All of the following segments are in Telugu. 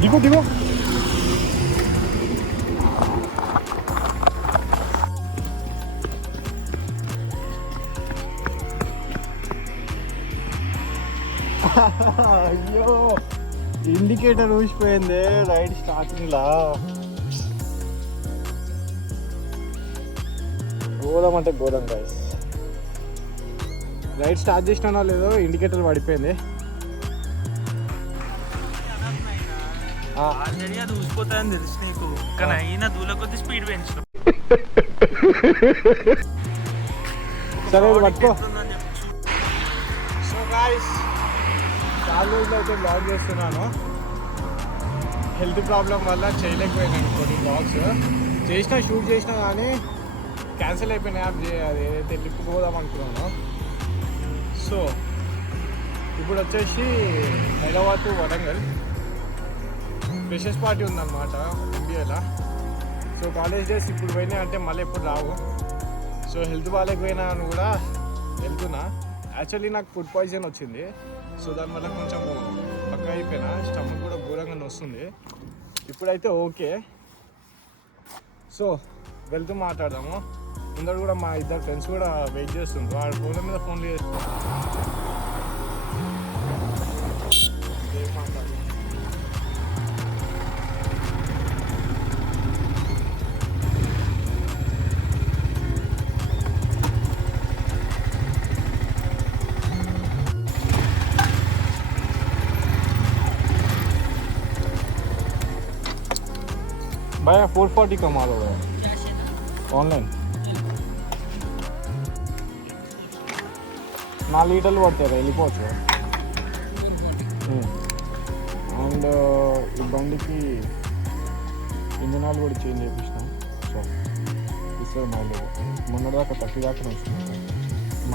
దిగు దిగు. అయ్యో ఇండికేటర్ ఊసిపోయింది రైడ్ స్టార్టింగ్లా. ఘోరం అంటే ఘోరం గైస్. రైడ్ స్టార్ట్ చేసినా లేదో ఇండికేటర్ పడిపోయింది. ఆల్రెడీ అది ఊసిపోతుందని తెలుసు నీకు, కానీ అయినా దూల కొద్ది స్పీడ్ పెంచు. సరే పట్టుకో. సో గైస్ చాలా రోజులు అయితే బ్లాగ్ చేస్తున్నాను. హెల్త్ ప్రాబ్లం వల్ల చేయలేకపోయినాను కొన్ని బ్లాగ్స్. షూట్ చేసినా కానీ క్యాన్సిల్ అయిపోయినాయి. అది ఏదైతే ట్రిప్ పోదాం అనుకున్నాను. సో ఇప్పుడు వచ్చేసి Hyderabad to Warangal freshers party ఉందన్నమాట ఇండియాలో. సో కాలేజ్ డేస్ ఇప్పుడు పోయినాయి అంటే మళ్ళీ ఎప్పుడు రావు. సో హెల్త్ బాగాలేకపోయినా అని కూడా వెళ్తున్నా. యాక్చువల్లీ నాకు ఫుడ్ పాయిజన్ వచ్చింది. సో దానివల్ల కొంచెం పక్క అయిపోయినా, స్టమక్ కూడా ఘోరంగా వస్తుంది. ఇప్పుడైతే ఓకే. సో వెళ్తూ మాట్లాడదాము. ముందర కూడా మా ఇద్దరు ఫ్రెండ్స్ కూడా వెయిట్ చేస్తుండ్రు. వాళ్ళ ఫోన్ల మీద ఫోన్లు చేస్తారు. ఏం మాట్లాడు. भैया 440 का माल हो गया ऑनलाइन 4 లీటర్లు పడతారు వెళ్ళిపోవచ్చు. అండ్ ఈ బండికి ఇంజన్ ఆయిల్ కూడా చేంజ్ చేయించినాం. సో ఇస్తారు మైలేజ్. మొన్నదాకా 30 దాకా వస్తుంది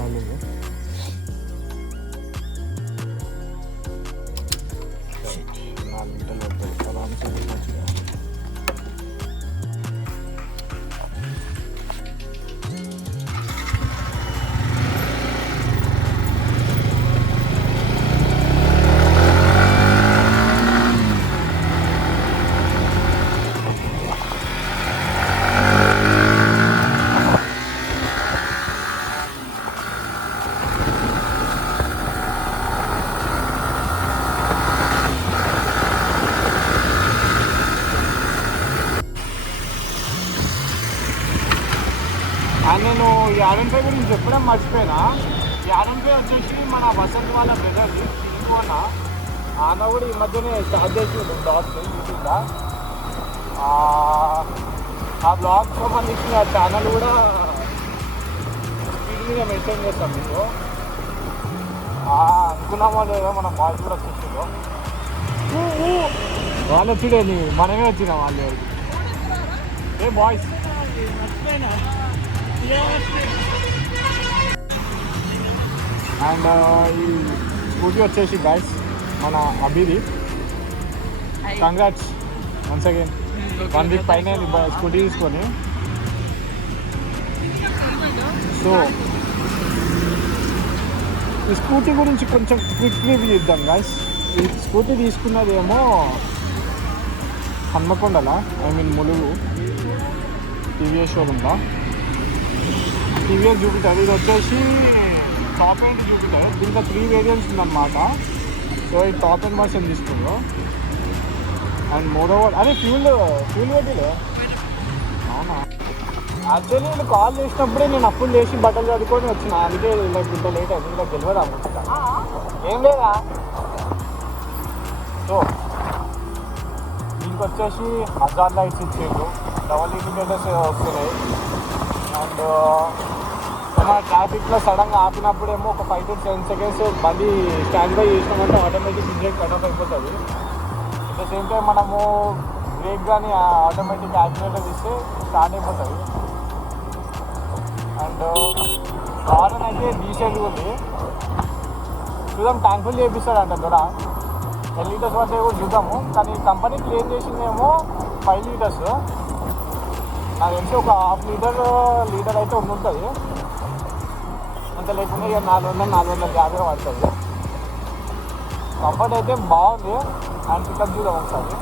మైలేజ్. 4 లీటర్లు పడతాయి ఆరామ్సే మంచిగా. నేను ఈ R15 గురించి చెప్పడం మర్చిపోయినా. ఈ R15 వచ్చేసి మన వసంత్ వాళ్ళ బ్రదర్ది తీసుకున్న. ఆయన కూడా ఈ మధ్యనే స్టార్ట్ చేసి బ్లాగ్స్ యూట్యూబ్లో. ఆ బ్లాగ్ సంబంధించిన ఛానల్ కూడా స్పీడ్ మీద మెయింటైన్ చేస్తాం. మీకు అనుకున్నామో లేదో మన బాయ్స్ కూడా వచ్చేసిందో. వాళ్ళు వచ్చిండేది మనమే వచ్చినాం వాళ్ళు. ఏ బాయ్స్ అండ్ ఈ స్కూటీ వచ్చేసి గాయస్ మన అభిది. Congrats once again. 1 వీక్ పైన స్కూటీ తీసుకొని. సో ఈ స్కూటీ గురించి కొంచెం క్విక్ రివ్యూ ఇద్దాం గాయస్. ఈ స్కూటీ తీసుకున్నదేమో హన్మకొండలా, ఐ మీన్ ములుగు టీవీఎస్ షోరూమ్లో. TVS Jupiter. ఇది వచ్చేసి టాప్ ఎండ్ జూపిటర్. దీంట్లో 3 వేరియంట్స్ ఉందన్నమాట. సో ఈ టాప్ ఎండ్ వర్షన్ తీసుకుందో. అండ్ మోర్ ఓవర్ అదే ఫ్యూల్ పెట్టిలే. అవునా, యాక్చువల్లీ నేను కాల్ చేసినప్పుడే నేను అప్పుడు లేచి బట్టలు చదువుకొని వచ్చిన. అందుకే లైక్ ఇంత లేట్ అయింది. ఇలా గెలవదా ఏం లేదా. సో దీనికి వచ్చేసి హజార్ లైట్స్ ఇచ్చేళ్ళు, డబల్ ఇండికేటర్స్ వస్తున్నాయి. అండ్ మన ట్రాఫిక్లో సడన్గా ఆపినప్పుడేమో ఒక 5 to 10 seconds బండి స్టాండ్ బై చేసినామంటే ఆటోమేటిక్ ఇంజన్ కట్ ఆఫ్ అయిపోతుంది. అట్ ద సేమ్ టైం మనము బ్రేక్ కానీ ఆటోమేటిక్ యాక్సిలేటర్ ఇస్తే స్టార్ట్ అయిపోతుంది. అండ్ హారన్ అయితే డీసెంట్గా ఉంది. చూద్దాం, ట్యాంక్ ఫుల్ చేపిస్తాడంట దొర. 10 లీటర్స్ పడితే కూడా చూద్దాము. కానీ కంపెనీ క్లియర్ చేసిందేమో 5 లీటర్స్. నాకు తెలిసి ఒక ½ లీటర్ అయితే ఉంటుంది. అంత లేకుండా ఇక 400-450 పడుతుంది. కంఫర్ట్ అయితే బాగుంది. అండ్ పికప్ చూద్దాం ఒకసారి.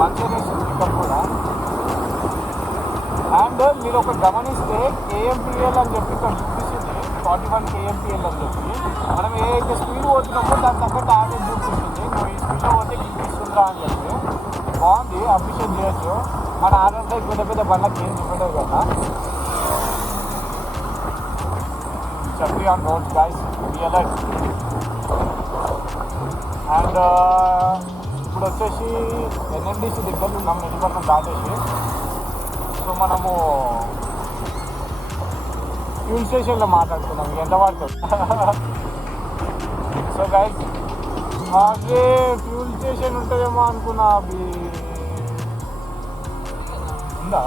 మంచిగా పికప్ కూడా. అండ్ మీరు ఒక గమనిస్తే KMPL అని చెప్పి ఇక్కడ చూపిస్తుంది 41 KMPL అని చెప్పి. మనం ఏదైతే స్పీడ్ పోతున్నామో దాని తగ్గట్టు యావరేజ్ చూపిస్తుంది. నువ్వు ఈ స్పీడ్లో పోతే చూపిస్తుందా అని చెప్పి బాగుంది, అప్రిషియేట్ చేయొచ్చు. మన ఆర్ఎంఐ పెద్ద పెద్ద బండ్లకి ఏం చూపెట్టారు కదా. చెప్పి on roads guys, be alert. And ఇప్పుడు వచ్చేసి NMDC దగ్గర ఉన్నాం, మెడిపట్నం దాటేసి. సో మనము ఫ్యూల్ స్టేషన్లో మాట్లాడుతున్నాం ఎంత పడుతుంది. సో గైస్ అదే ఫ్యూల్ స్టేషన్ ఉంటుందేమో అనుకున్నా. అవి ఉందా?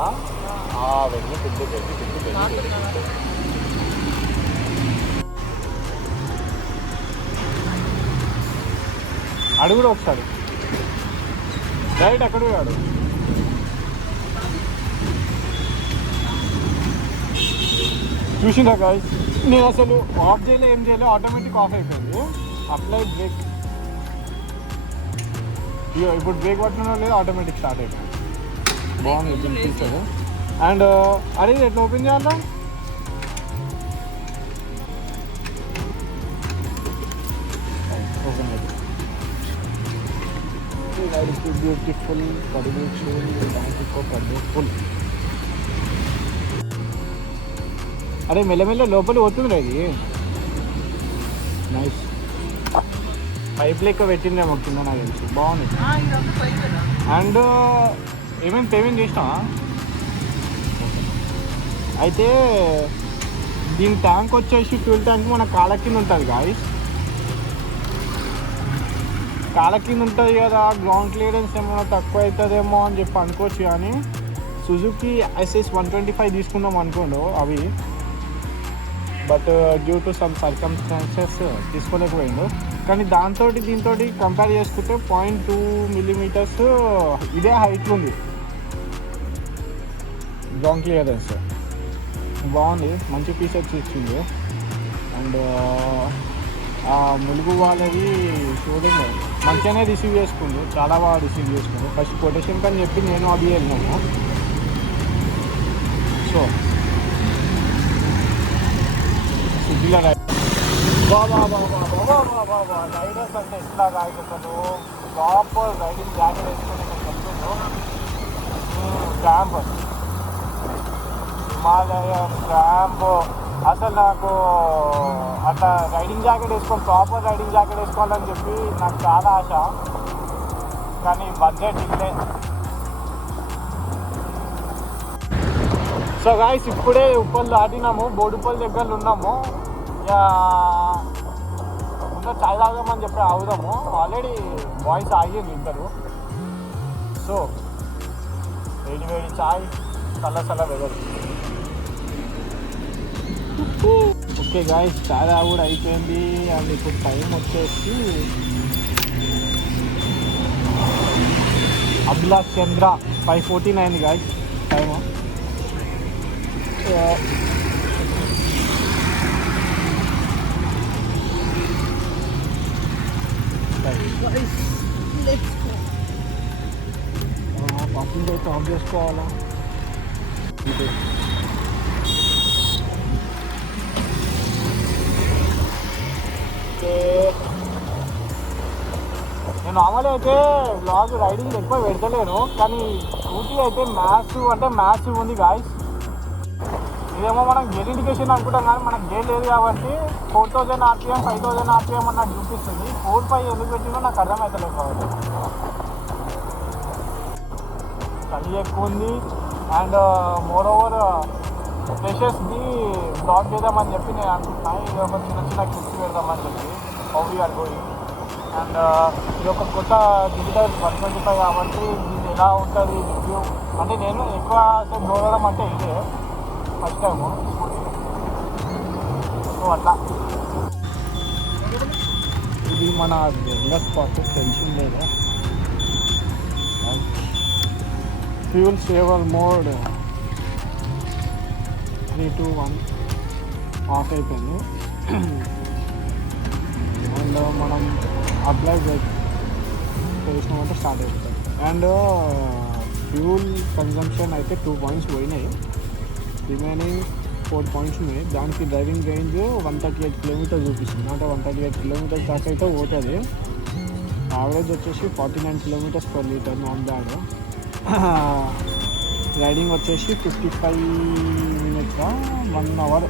వెళ్ళి అడుగుడు ఒకసారి రైట్ అక్కడ పోయాడు. చూసిందా గాయస్, నేను అసలు ఆఫ్ చేయలే ఏం చేయలే, ఆటోమేటిక్ ఆఫ్ అయిపోయింది. అప్లై బ్రేక్, ఇప్పుడు బ్రేక్ పట్టినా లేదు, ఆటోమేటిక్ స్టార్ట్ అయిపోయింది. బాగుంది ఫీచర్. అండ్ అరే ఎట్లా ఓపెన్ చేయాలా? ఓపెన్ అయితే బ్యూటిఫుల్ ఫుల్. అరే మెల్లమెల్ల లోపల పోతుంది ఇది. నైస్. పైప్ లెక్క పెట్టిందేమో కింద నాకు తెలిసి. బాగుంది. అండ్ ఏమేమి పేమెంట్ చేసినావా? అయితే దీని ట్యాంక్ వచ్చేసి ఫ్యూల్ ట్యాంక్ మన కాళ్ళ కింద ఉంటుంది గాయస్. కాళ్ళ కింద ఉంటుంది కదా, గ్రౌండ్ క్లియరెన్స్ ఏమైనా తక్కువ అవుతుందేమో అని చెప్పి అనుకోవచ్చు. కానీ సుజుకి SS 125 తీసుకుందాం అనుకోండు అవి, but due to some circumstances తీసుకోలేకపోయిండు. కానీ దాంతో దీంతో కంపేర్ చేసుకుంటే 0.2 మిల్లీమీటర్స్ ఇదే హైట్ ఉంది గ్రౌండ్ క్లియరెన్స్. బాగుంది, మంచి ఫీచర్స్ ఇచ్చింది. అండ్ ఆ ములుగు వాళ్ళది చూడండి మంచిగానే రిసీవ్ చేసుకుంది, చాలా బాగా రిసీవ్ చేసుకుంది. ఫస్ట్ కొటేషన్ కానీ చెప్పి నేను అది వెళ్ళినాను. సో సిటీలో రైడర్స్ అంటే ఎట్లా రాయగలరు? ప్రాపర్ రైడింగ్ జాకెట్ వేసుకొని క్యాంప్, హిమాలయన్ క్యాంప్. అసలు నాకు అట్లా రైడింగ్ జాకెట్ వేసుకొని ప్రాపర్ రైడింగ్ జాకెట్ వేసుకోవాలని చెప్పి నాకు చాలా ఆశ, కానీ బడ్జెట్ ఇల్లే. సో గాయస్ ఇప్పుడే ఉప్పల్ దాటినాము, బోడుపల్లి దగ్గర ఉన్నాము. ఇంకా చాయ్ తాగామని చెప్పి ఆగుదాము. ఆల్రెడీ బాయ్స్ ఆగింది ఇద్దరు. సో వేడి వేడి చాయ్, చల్ల వెదర్. ఓకే గాయస్, చాయ్ కూడా అయిపోయింది. అండ్ ఇప్పుడు టైం వచ్చేసి అభిలాష్ చంద్ర 5:14 అయింది గాయస్ టైము. పంపింగ్ అయితే ఆఫ్ చేసుకోవాలా? నేను నార్మల్ అయితే బ్లాగ్ రైడింగ్ ఎక్కువ పెడతలేను, కానీ స్కూటీ అయితే మ్యాసివ్ ఉంది గాయస్. ఇదేమో మనం గేర్ ఇండికేషన్ అనుకుంటాం, కానీ మనకు గేర్ లేదు కాబట్టి 4000 RPM 5000 RPM అన్నట్టు చూపిస్తుంది. 4-5 ఎందుకు పెట్టిందో నాకు అర్థమవుతలేదు కాబట్టి. చలి ఎక్కువ ఉంది. అండ్ మోర్ ఓవర్ ఫ్రెషర్స్ది బ్లాగ్ చేద్దామని చెప్పి నేను అనుకుంటున్నాను. ఇది ఒక చిన్న క్లిప్స్ పెడదామని చెప్పి how we are going. And ఇది ఒక కొత్త డిజిటల్ 125 కాబట్టి ఇది ఎలా ఉంటుంది రివ్యూ అంటే నేను ఎక్కువ సేపు దూరడం అంటే ఇదే ఫస్ట్ టైము. సో అట్లా ఇది మన రెగ్యులర్ స్పాట్, టెన్షన్ లేదా. Fuel saver mode 3 to 1 of అయిపోయింది. అండ్ మనం అప్లై చేసినామంటే స్టార్ట్ అయిపోతుంది. అండ్ ఫ్యూల్ కన్జంప్షన్ అయితే 2 points పోయినాయి, రిమైనింగ్ 4 points ఉన్నాయి. దానికి డ్రైవింగ్ రేంజ్ 138 kilometers చూపిస్తుంది. అంటే 138 kilometers దాకా అయితే పోతుంది. యావరేజ్ వచ్చేసి 49 kilometers per liter, not bad. Riding వచ్చేసి 55 minutes, 1 hour.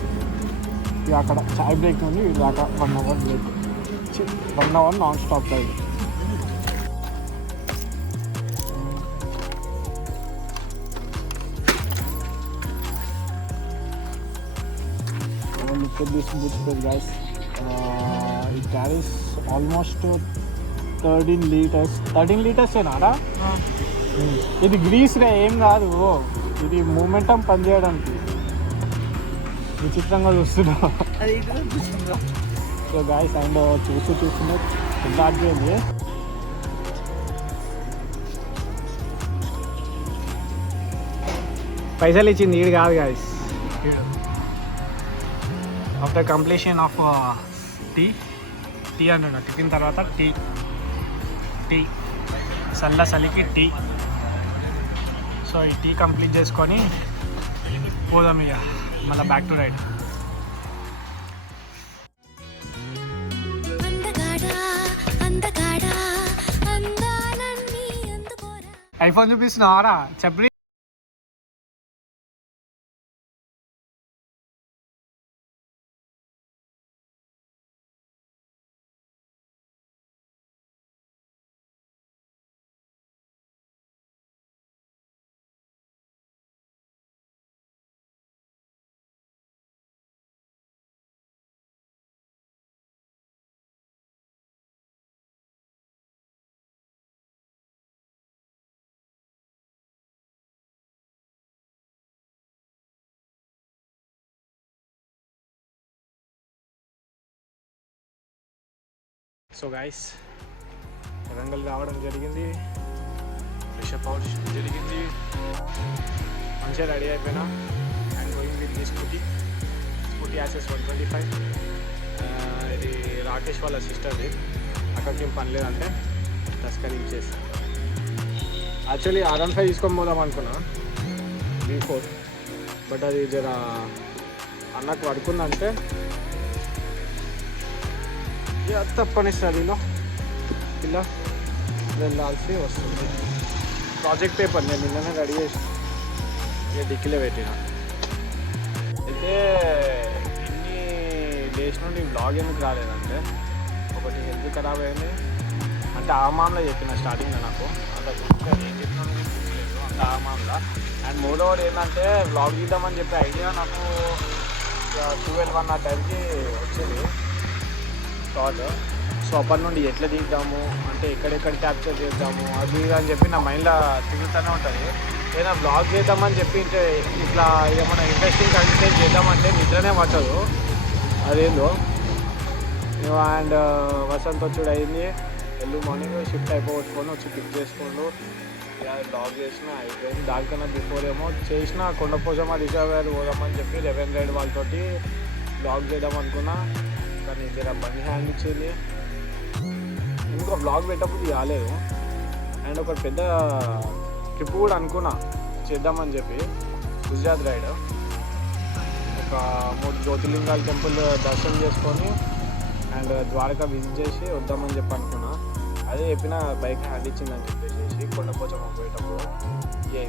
అక్కడ చాయ్ బ్రేక్ నుండి ఇది దాకా 1 hour break, 1 hour non stop ride. Look at this boot space, guys. It carries almost 13 liters. 13 liters ఏనారా? ఇది గ్రీస్ రే, ఏం కాదు. ఇది మూమెంటం పనిచేయడానికి విచిత్రంగా చూస్తున్నా. సో గాయస్, అండ్ చూస్తున్నా స్టార్ట్ చేయండి. పైసలు ఇచ్చింది ఈడు కాదు guys. After completion of tea అన్నాడు, టిఫిన్ తర్వాత టీ చలికి టీ. సో ఈ టీ కంప్లీట్ చేసుకొని పోదాం ఇక మళ్ళీ బ్యాక్ టు రైడ్. ఐఫోన్ చూపిస్తున్నావారా? చెప్పి సో గైస్, వరంగల్ రావడం జరిగింది, ఫ్రెషప్ అవుట్ జరిగింది, మంచిగా రెడీ అయిపోయినా. And going with the scooty access 125. ఇది రాకేష్ వాళ్ళ సిస్టర్ది, అక్కడికి ఏం పని లేదంటే తస్కరీ ఇచ్చేస్తాను. యాక్చువల్లీ R15 తీసుకొని పోదాం అనుకున్నా V4, బట్ అది జర అన్నకు పడుకుందంటే తప్పనిసరిలో ఇలా వెళ్ళాల్సి వస్తుంది. ప్రాజెక్ట్ పేపర్ నేను నిన్ననే రెడీ చేసి ఇక డిక్కీలో పెట్టిన. అయితే ఇన్ని డేస్ నుండి బ్లాగ్ ఎందుకు రాలేదంటే, ఒకటి హెల్త్ ఖరాబ్ అయింది, అంటే ఆ మామూలుగా చెప్పిన స్టార్టింగ్లో నాకు అంత ఏం చెప్పినా గుర్తులేదు, అంత ఆ మామూలుగా. అండ్ మూడోది ఏంటంటే బ్లాగ్ తీద్దామని చెప్పే ఐడియా నాకు 12-1 ఆ టైంకి వచ్చేది థాట్. సో అప్పటి నుండి ఎట్లా తీద్దాము, అంటే ఎక్కడెక్కడ క్యాప్చర్ చేద్దాము అది అని చెప్పి నా మైండ్లో తిరుగుతూనే ఉంటుంది. ఏదైనా బ్లాగ్ చేద్దామని చెప్పి ఇట్లా ఏమైనా ఇంట్రెస్టింగ్ కంటెంట్ చేద్దామంటే నిద్రనే పట్టదు అదేందో. అండ్ వసంత్ వచ్చుడు అయింది, ఎల్లు మార్నింగ్ షిఫ్ట్ అయిపోగొట్టుకొని వచ్చి పిక్ చేసుకోండు, బ్లాగ్ చేసిన అయిపోయింది. దానికన్నా బిఫోర్ ఏమో చేసిన కొండపోజమ్మ రిజర్వేర్ పోదామని చెప్పి 11 రైడ్ వాళ్ళతోటి బ్లాగ్ చేద్దాం అనుకున్నా, కానీ జర బండి హ్యాండ్ ఇచ్చింది. ఇంకో బ్లాగ్ పెట్టప్పుడు కాలేదు. అండ్ ఒక పెద్ద ట్రిప్ కూడా అనుకున్నా చేద్దామని చెప్పి, గుజరాత్ రైడ్, ఒక 3 జ్యోతిర్లింగాల టెంపుల్ దర్శనం చేసుకొని అండ్ ద్వారకా విజిట్ చేసి వద్దామని చెప్పి అనుకున్నా. అదే చెప్పిన బైక్ హ్యాండ్ ఇచ్చిందని చెప్పేసి కొండపోచమ్మ పోయేటప్పుడు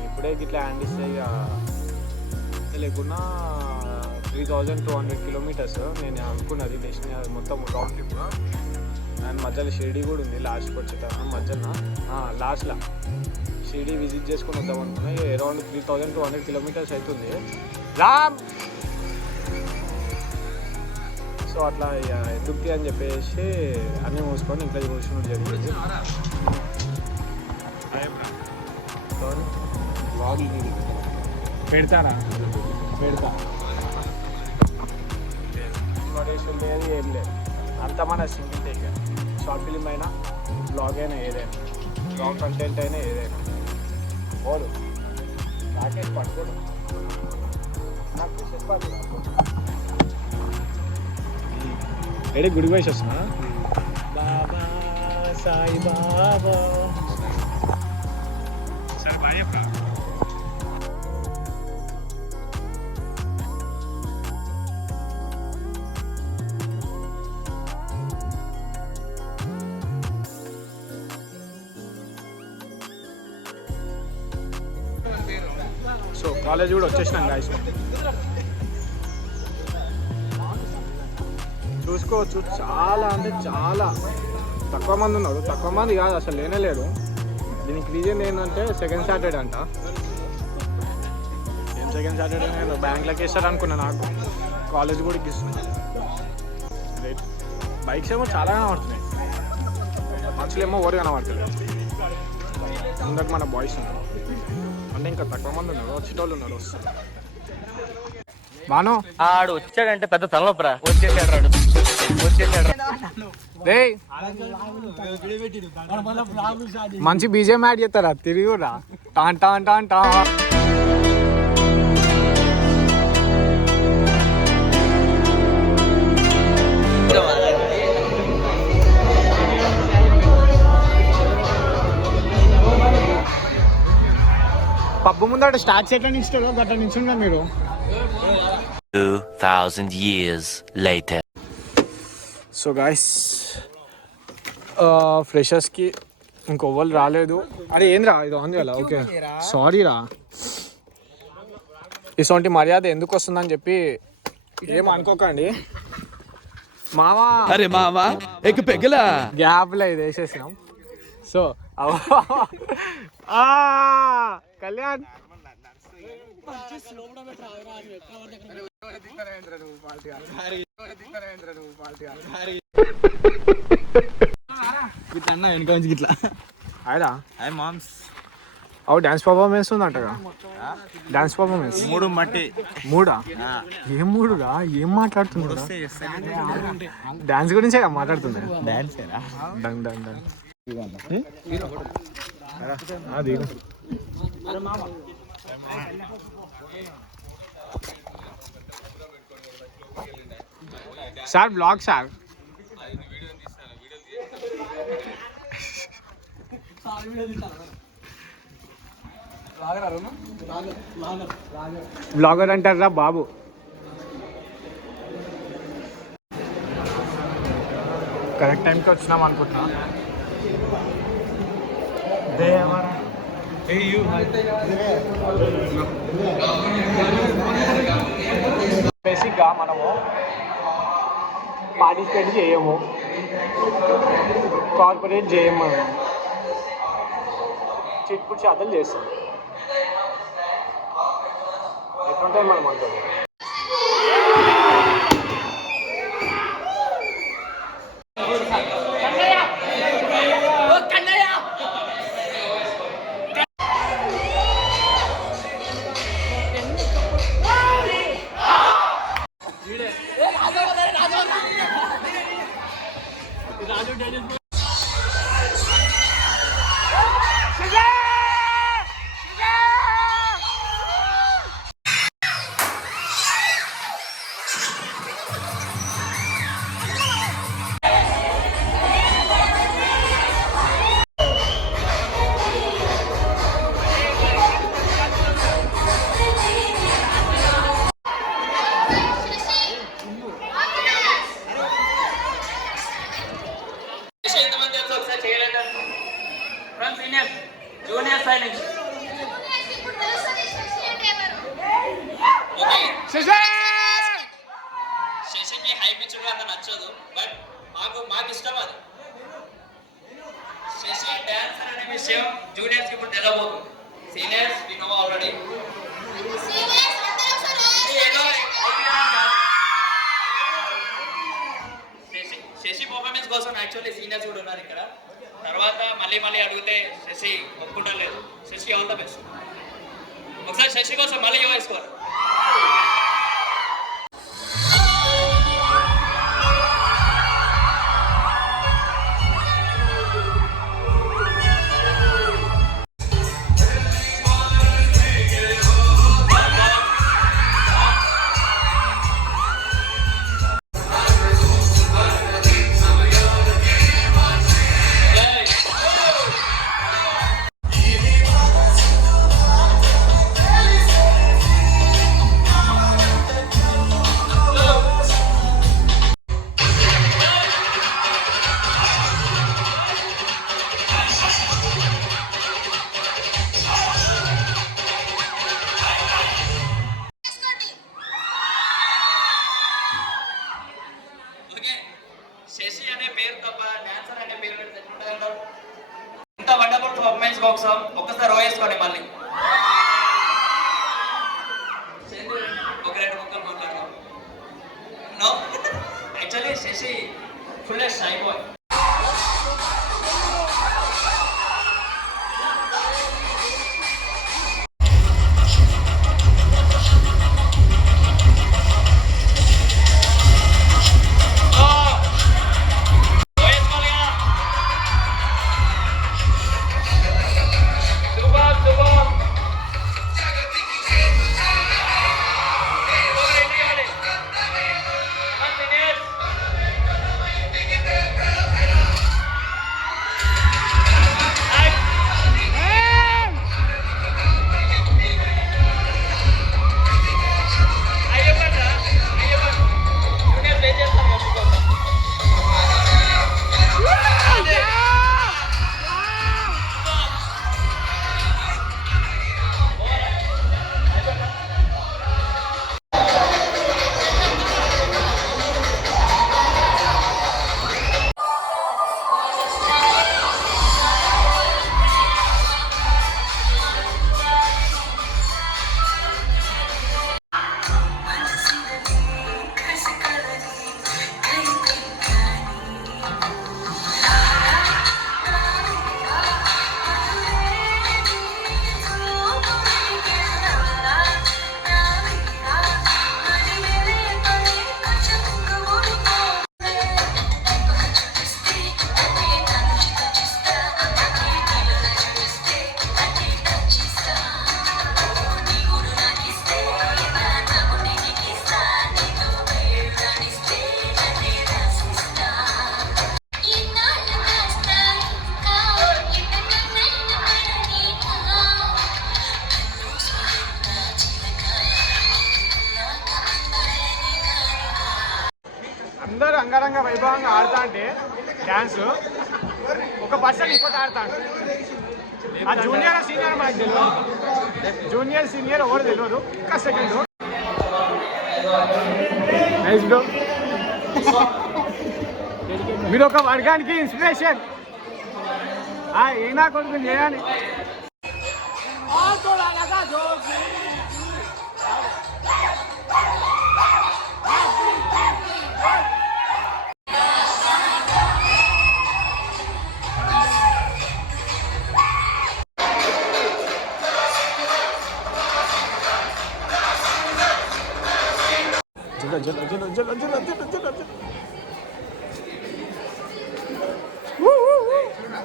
ఇప్పుడే ఇట్లా హ్యాండ్ ఇస్తే ఇక లేకున్నా 3200 kilometers నేను అనుకున్నది డెస్టినేషన్ మొత్తం రౌండ్ ట్రిప్. అండ్ మధ్యలో షిరిడి కూడా ఉంది లాస్ట్కి వచ్చేటప్పుడు, మధ్యలో లాస్ట్లో షిరిడి విజిట్ చేసుకొని వద్దాం అనుకున్నా. అరౌండ్ 3200 kilometers అవుతుంది రామ్. సో అట్లా ఎందుకు అని చెప్పేసి అన్నీ మూసుకొని ఇంట్లో కూర్చోవడం జరిగింది. పెడతారా? పెడతా. నోటేషన్ లేదు, ఏం లేదు, అంతా మన సింగిల్ టేక్. షార్ట్ ఫిలిం అయినా బ్లాగ్ అయినా ఏదైనా, బ్లాగ్ కంటెంట్ అయినా ఏదైనా పోదు. రాకేష్ పట్టుకోడు నాకు ఏడే గుడికి పోయి వస్తున్నా బాబా సాయి బాబా సరే బాయ్ చెప్పరా సో కాలేజ్ కూడా వచ్చేసినాం గాయస్ చూసుకోవచ్చు చాలా అంటే చాలా తక్కువ మంది ఉన్నారు తక్కువ మంది కాదు అసలు లేనే లేరు దీనికి రీజన్ ఏంటంటే సెకండ్ సాటర్డే అంట ఏం సెకండ్ సాటర్డే నేను బ్యాంక్లోకి ఇస్తారు అనుకున్నా నాకు కాలేజ్ కూడా ఇస్తున్నాను బైక్స్ ఏమో చాలా కనబడుతున్నాయి మనుషులు ఏమో ఓరు కనబడుతుంది అందరికి మన బాయ్స్ ఉన్నారు అంటే ఇంకా తక్కువ మంది ఉన్నారు వచ్చేటోళ్ళు ఉన్నారు వస్తారు మాను ఆడు వచ్చాడంటే పెద్ద తలనొప్పరా వచ్చేసాడు మంచి బీజేం యాడ్ చేస్తారా తిరిగి కూడా tan tan tan tan pub ముందట స్టార్ట్స్ ఎట్లా నించుతారో గట్ల నించున్నా మీరు 2000 years later. సో గాయస్ ఫ్రెషర్స్కి ఇంకొవ్వరు రాలేదు అరే ఏంద్రా ఇది ఆన్ చేయాలా ఓకే సారీ రా ఇటువంటి మర్యాద ఎందుకు వస్తుందని చెప్పి ఏం అనుకోకండి మావా అరే మావా ఎక్ పెగలా గ్యాప్లో ఇది వేసేసినాం సో కళ్యాణ్ ఇట్లా ఆయరా హాయ్ మామ్స్ అవు డాన్స్ పర్ఫార్మెన్స్ ఉందంటగా డాన్స్ పర్ఫార్మెన్స్ మూడా ఏం మూడురా ఏం మాట్లాడుతున్నాడు డాన్స్ గురించే మాట్లాడుతుంది డన్ డన్ డన్ అది సార్ బ్లాగ్ సార్ బ్లాగర్ అంటారా బాబు కరెక్ట్ టైంకి వచ్చినాం అనుకుంటున్నా బేసిక్గా మనము పార్టిసిపేట్ చేయము కార్పొరేట్ చేయము చిట్పుట్ చేతలు చేస్తాం ఎట్లుంటాయి మనం అంటారు శశికి హై పిచ్ అంత నచ్చదు బట్ మాకు ఇష్టం అది శశి డాన్సర్ అనే విషయం జూనియర్స్ ఇప్పుడు తెలవబోతుంది seniors we know already Shashi performance కోసం యాక్చువల్లీ సీనియర్స్ కూడా ఉన్నారు ఇక్కడ తర్వాత మళ్ళీ అడిగితే శశి ఒప్పుకుంటలేదు శశి ఆల్ ద బెస్ట్ ఒకసారి శశి కోసం మళ్ళీ వేసుకోవాలి తప్ప డాన్సర్ అనే పేరు పెడితే ఎట్లుంటారు? ఇంత వండర్ఫుల్ పర్ఫార్మెన్స్ కోసం ఒక్కసారి ఓవేసుకోండి మళ్ళీ. ఒక రెండు ముక్కలు మాట్లాడదాం. No actually Shashi full shy boy. అందరూ అంగరంగ వైభవంగా ఆడుతా అంటే డ్యాన్స్ ఒక పర్సన్ ఇంకోటి ఆడతాడు. ఆ జూనియర్ సీనియర్ మనకు తెలియదు, జూనియర్ సీనియర్ ఎవరు తెలియదు. ఇంకా సెకండ్ నైస్ బ్రో, మీరు ఒక వర్గానికి ఇన్స్పిరేషన్. ఏనా కొడుకు చేయాలి.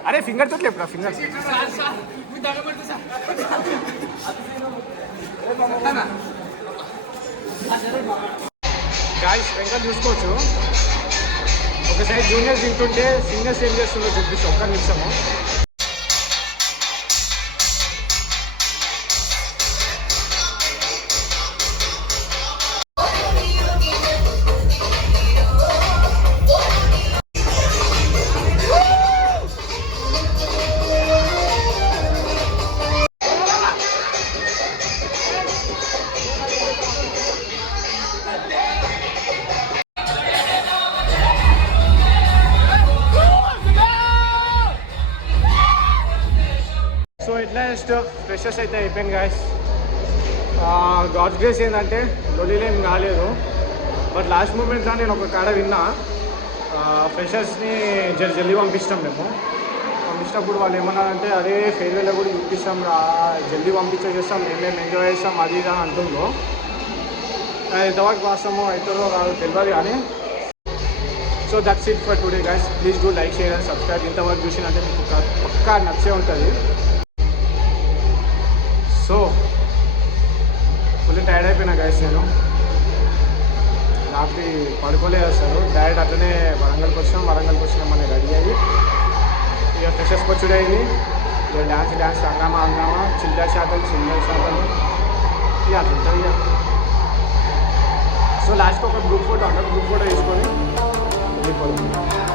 అరే ఫింగర్ తో లేపురా, ఫింగర్ గాయ్స్ వెంకట చూసుకోవచ్చు. ఒకసారి జూనియర్స్ తింటుంటే సీనియర్స్ ఏం చేస్తుందో చూపిస్తాం. ఒక్క నిమిషము. సో ఎట్లా జస్ట్ ఫ్రెషర్స్ అయితే అయిపోయింది గాయస్. గాడ్స్ గ్రేస్ ఏంటంటే లొల్లీలేం కాలేదు. బట్ లాస్ట్ మూమెంట్లో నేను ఒక కాడ విన్నా, ఫ్రెషర్స్ని జల్దీ పంపిస్తాం మేము. పంపించినప్పుడు వాళ్ళు ఏమన్నారంటే అదే ఫెయిర్వెల్లో కూడా చూపిస్తాం, జల్దీ పంపించేసేస్తాం, మేము ఎంజాయ్ చేస్తాం అది ఇది అని అంటుందో. ఎంతవరకు వాస్తవమో అవుతుందో కాదు తెలియదు కానీ. So that's it for today guys. Please do like, share and subscribe. ఇంతవరకు చూసినంటే మీకు పక్కా నచ్చే ఉంటుంది. సో ఫుల్ టైర్డ్ అయిపోయినా గైస్. నేను రాత్రి పడుకోలేదు అసలు. డైరెక్ట్ అట్లనే వరంగల్కి వచ్చినాం మన రెడీ అయ్యి ఇక ఫ్రెషర్స్కి వచ్చుడే అయింది. ఇక డ్యాన్స్ హంగామా చిల్లర శాతం ఇక అట్లుంటుంది ఇక. సో లాస్ట్కి ఒక గ్రూప్ ఫోటో తీసుకొని వెళ్ళిపోతుంది.